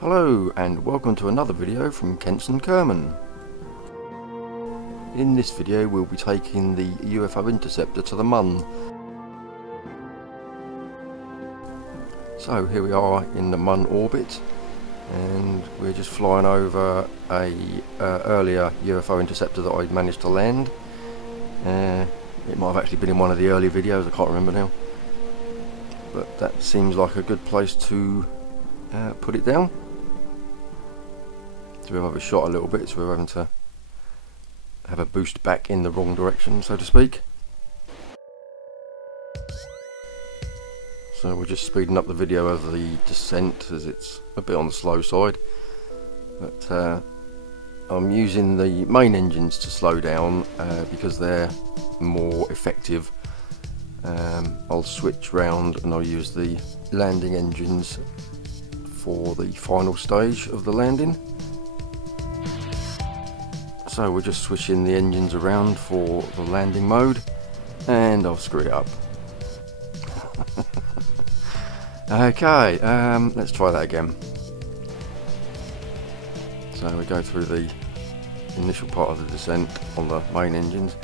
Hello and welcome to another video from Kenson Kerman. In this video we'll be taking the UFO Interceptor to the Mun. So here we are in the Mun orbit and we're just flying over a earlier UFO Interceptor that I managed to land. It might have actually been in one of the earlier videos, I can't remember now. But that seems like a good place to put it down. So we've overshot a little bit, so we're having to have a boost back in the wrong direction, so to speak. So we're just speeding up the video of the descent as it's a bit on the slow side. But I'm using the main engines to slow down because they're more effective. I'll switch round and I'll use the landing engines for the final stage of the landing. So we're just switching the engines around for the landing mode, and I'll screw it up. Okay, let's try that again. So we go through the initial part of the descent on the main engines.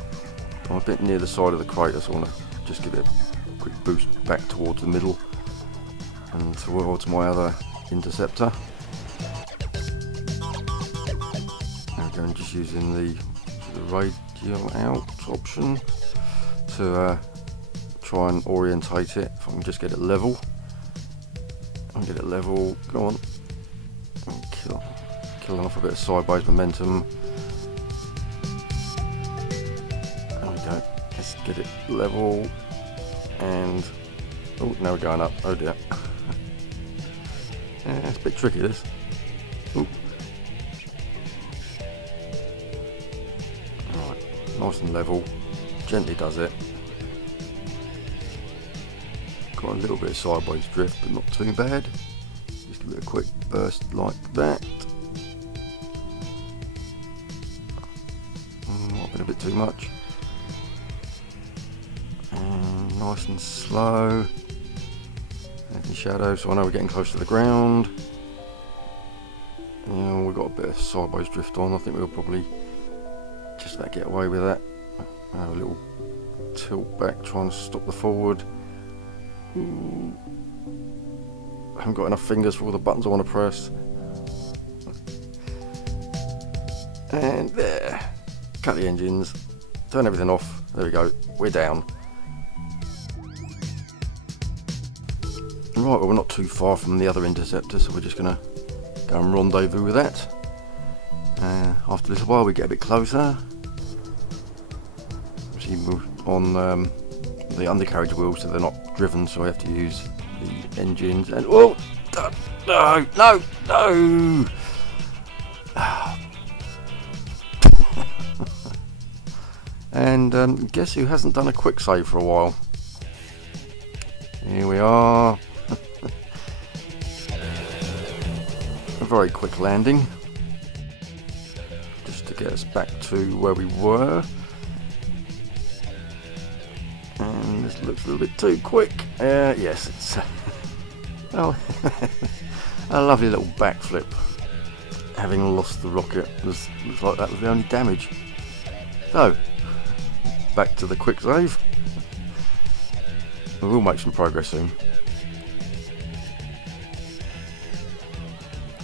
I'm a bit near the side of the crater, so I want to just give it a quick boost back towards the middle and towards my other interceptor. I'm just using the radial out option to try and orientate it. If I can just get it level, go on, and killing off a bit of sideways momentum. There we go, let's get it level, and oh, now we're going up, oh dear. Yeah, it's a bit tricky this. Ooh. Nice and level, gently does it. Got a little bit of sideways drift, but not too bad. Just give it a quick burst like that. Might have been a bit too much. And nice and slow. Any shadow, so I know we're getting close to the ground. Yeah, we've got a bit of sideways drift on. I think we'll probably just about get away with that. Have a little tilt back, trying to stop the forward. Ooh. I haven't got enough fingers for all the buttons I want to press. And there. Cut the engines. Turn everything off. There we go. We're down. Right, well, we're not too far from the other interceptor, so we're just going to go and rendezvous with that. After a little while we get a bit closer. Obviously we're on the undercarriage wheels, so they're not driven, so I have to use the engines. And oh no! And guess who hasn't done a quick save for a while? Here we are. A very quick landing, just to get us back to where we were. And this looks a little bit too quick. Yes, it's well, a lovely little backflip. Having lost the rocket, looks like that was the only damage. So, back to the quick save. We will make some progress soon.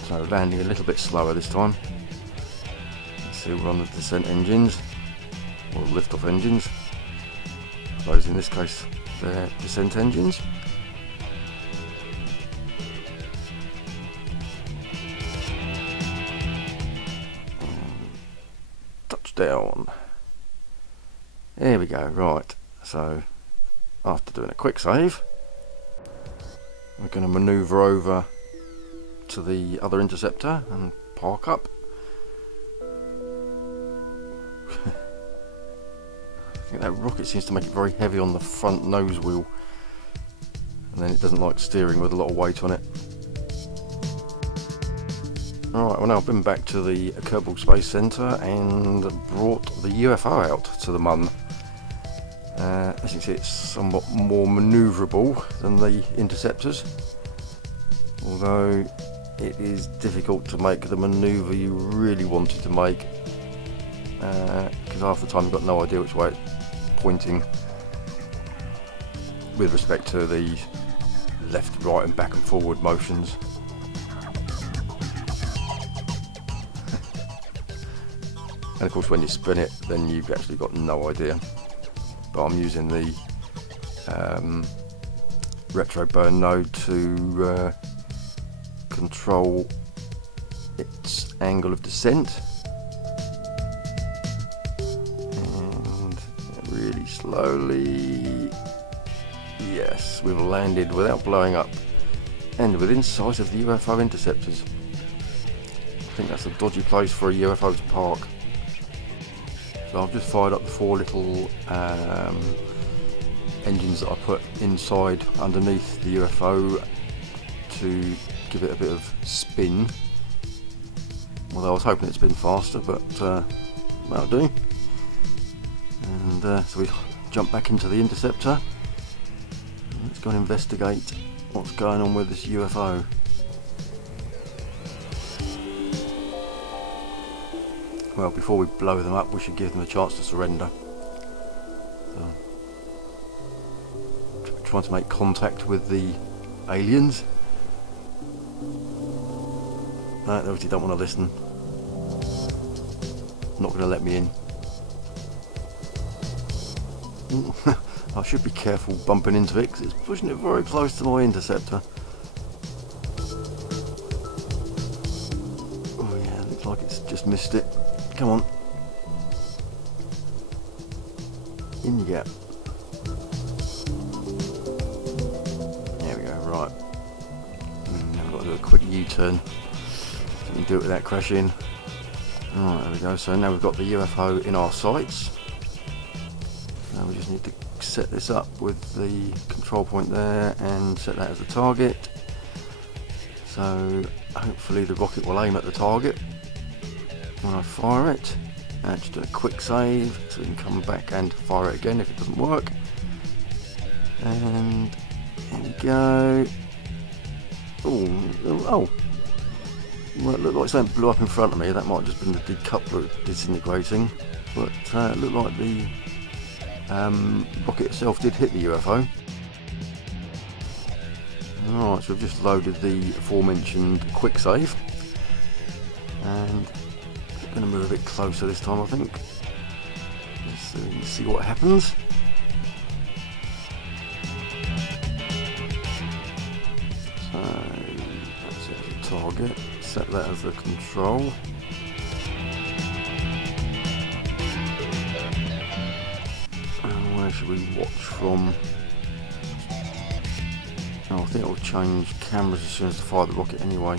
So landing a little bit slower this time. Let's see, we're on the descent engines, or lift-off engines. Those in this case, they're descent engines. Touchdown. There we go, right. So, after doing a quick save, we're going to manoeuvre over to the other interceptor and park up. I think that rocket seems to make it very heavy on the front nose wheel, and then it doesn't like steering with a lot of weight on it. Alright, well now I've been back to the Kerbal Space Centre and brought the UFO out to the Mun. As you can see, it's somewhat more manoeuvrable than the interceptors, although it is difficult to make the manoeuvre you really wanted to make, because half the time you've got no idea which way it's pointing with respect to the left, right and back and forward motions. And of course when you spin it, then you've actually got no idea. But I'm using the retro burn node to control its angle of descent, and really slowly, yes, we've landed without blowing up and within sight of the UFO interceptors. I think that's a dodgy place for a UFO to park. So I've just fired up the 4 little engines that I put inside underneath the UFO to give it a bit of spin. Although I was hoping it'd spin faster, but that'll do. And so we jump back into the Interceptor. Let's go and investigate what's going on with this UFO. Well, before we blow them up, we should give them a chance to surrender. So, trying to make contact with the aliens. No, they obviously don't want to listen. Not going to let me in. I should be careful bumping into it because it's pushing it very close to my Interceptor. Oh yeah, looks like it's just missed it. Come on. In you get. There we go, right. Now I've got to do a quick U-turn. So we can do it without crashing. Alright, there we go. So now we've got the UFO in our sights. Now we just need to set this up with the control point there and set that as a target. So hopefully the rocket will aim at the target when I fire it. Just do a quick save so we can come back and fire it again if it doesn't work. And here we go. Oh, well, it looked like something blew up in front of me. That might have just been the decoupler disintegrating, but it looked like the rocket itself did hit the UFO. Alright, so we've just loaded the aforementioned quick save, and I'm going to move a bit closer this time, I think, so we can see what happens. So that's it as a target, set that as the control. And where should we watch from? Oh, I think it'll change cameras as soon as I fire the rocket anyway.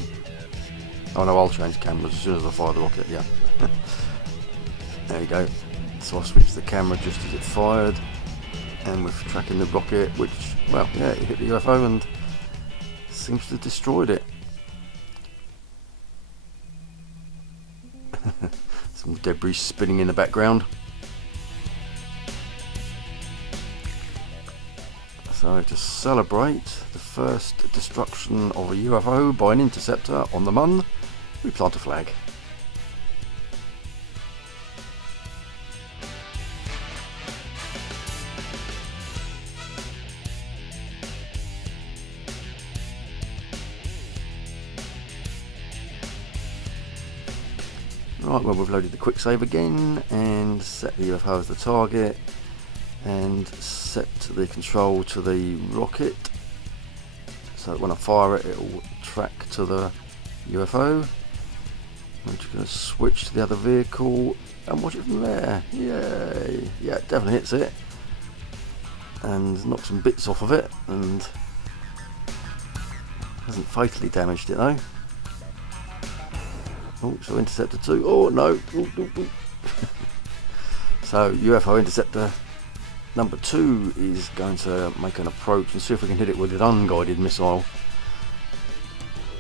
Oh no, I'll change cameras as soon as I fire the rocket, yeah. There you go. So I switched the camera just as it fired, and we're tracking the rocket, which, well, yeah, it hit the UFO and seems to have destroyed it. Some debris spinning in the background. So to celebrate the first destruction of a UFO by an interceptor on the Mun, we plant a flag. Right, well, we've loaded the quick save again and set the UFO as the target and set the control to the rocket so that when I fire it, it will track to the UFO. I'm just going to switch to the other vehicle and watch it from there. Yay! Yeah, it definitely hits it and knocked some bits off of it, and hasn't fatally damaged it though. Oh, so Interceptor 2. Oh no! Ooh, ooh, ooh. So UFO Interceptor number 2 is going to make an approach and see if we can hit it with an unguided missile.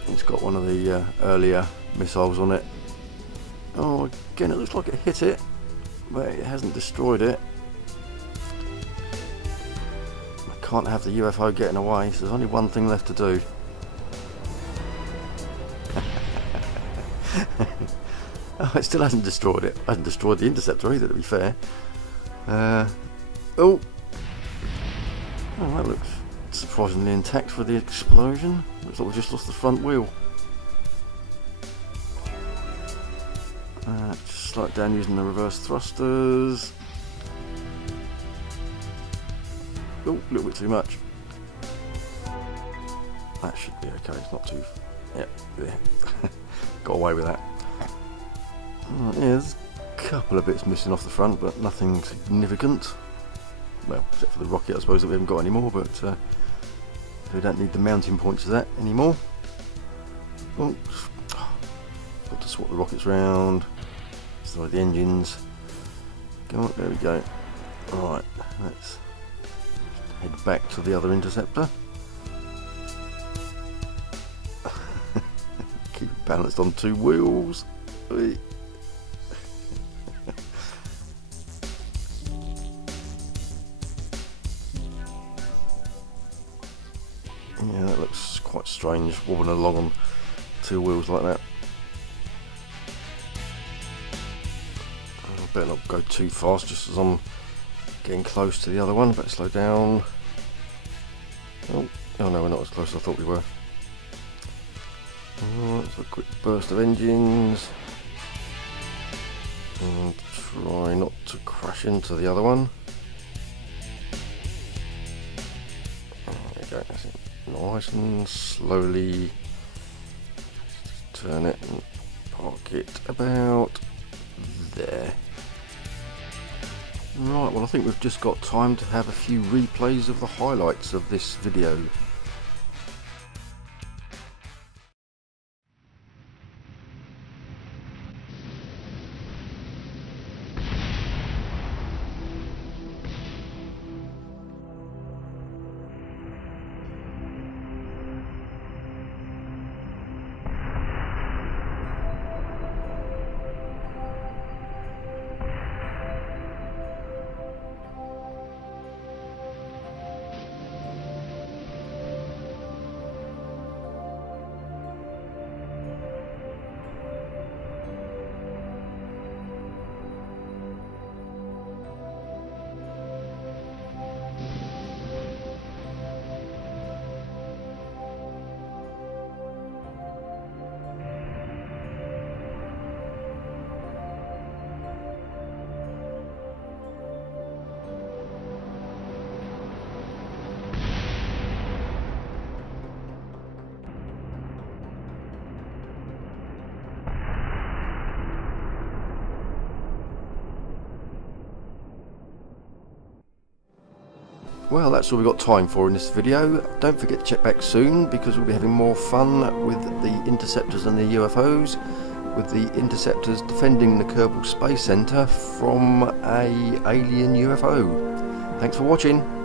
It's got one of the earlier missiles on it. Oh, again, it looks like it hit it, but it hasn't destroyed it. I can't have the UFO getting away, so there's only one thing left to do. Oh, it still hasn't destroyed it. Hasn't destroyed the Interceptor either, to be fair. Oh, that looks surprisingly intact for the explosion. Looks like we've just lost the front wheel. Just slow it down using the reverse thrusters. Oh, a little bit too much. That should be okay. It's not too. Yeah. Got away with that. Yeah, there's a couple of bits missing off the front, but nothing significant. Well, except for the rocket, I suppose, that we haven't got anymore, but we don't need the mounting points of that anymore. Oh, got to swap the rockets round. Slide the engines. Go on, there we go. Alright, let's head back to the other Interceptor. Keep it balanced on two wheels. Yeah, that looks quite strange, wobbling along on two wheels like that. I better not go too fast just as I'm getting close to the other one. Better slow down. Oh no, we're not as close as I thought we were. Let's have a quick burst of engines. And try not to crash into the other one. There we go, that's it. Nice and slowly turn it and park it about there. Right, well I think we've just got time to have a few replays of the highlights of this video. Well, that's all we've got time for in this video. Don't forget to check back soon because we'll be having more fun with the Interceptors and the UFOs, with the Interceptors defending the Kerbal Space Center from an alien UFO. Thanks for watching.